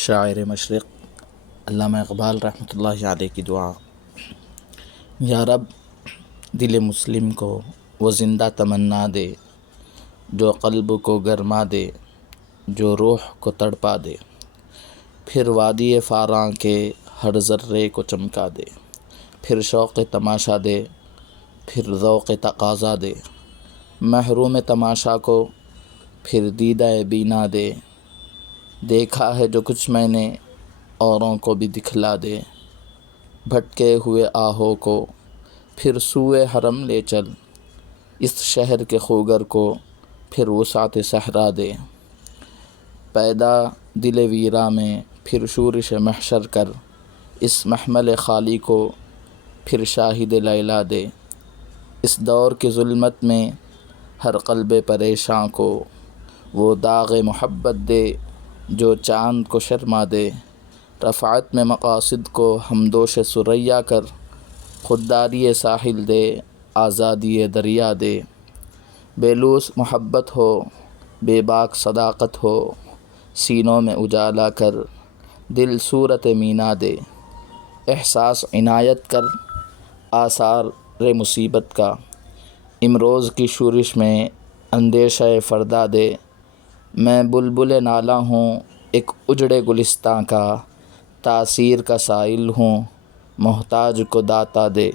شاعر مشرق علامہ اقبال رحمۃ اللہ علیہ کی دعا۔ یا رب، دل مسلم کو وہ زندہ تمنا دے جو قلب کو گرما دے، جو روح کو تڑپا دے، پھر وادی فاراں کے ہر ذرے کو چمکا دے، پھر شوق تماشا دے، پھر ذوق تقاضا دے، محروم تماشا کو پھر دیدہ بینا دے، دیکھا ہے جو کچھ میں نے اوروں کو بھی دکھلا دے، بھٹکے ہوئے آہو کو پھر سوئے حرم لے چل، اس شہر کے خوگر کو پھر وسعت صحرا دے، پیدا دل ویرا میں پھر شورش محشر کر، اس محمل خالی کو پھر شاہد لیلا دے، اس دور کی ظلمت میں ہر قلب پریشاں کو وہ داغ محبت دے جو چاند کو شرما دے، رفعت میں مقاصد کو ہمدوش ثریا کر، خودداری ساحل دے، آزادی دریا دے، بے لوث محبت ہو، بے باک صداقت ہو، سینوں میں اجالا کر، دل صورت مینا دے، احساس عنایت کر آثار مصیبت کا، امروز کی شورش میں اندیشہ فردا دے، میں بلبل نالہ ہوں ایک اجڑے گلستاں کا، تاثیر کا سائل ہوں محتاج کو داتا دے۔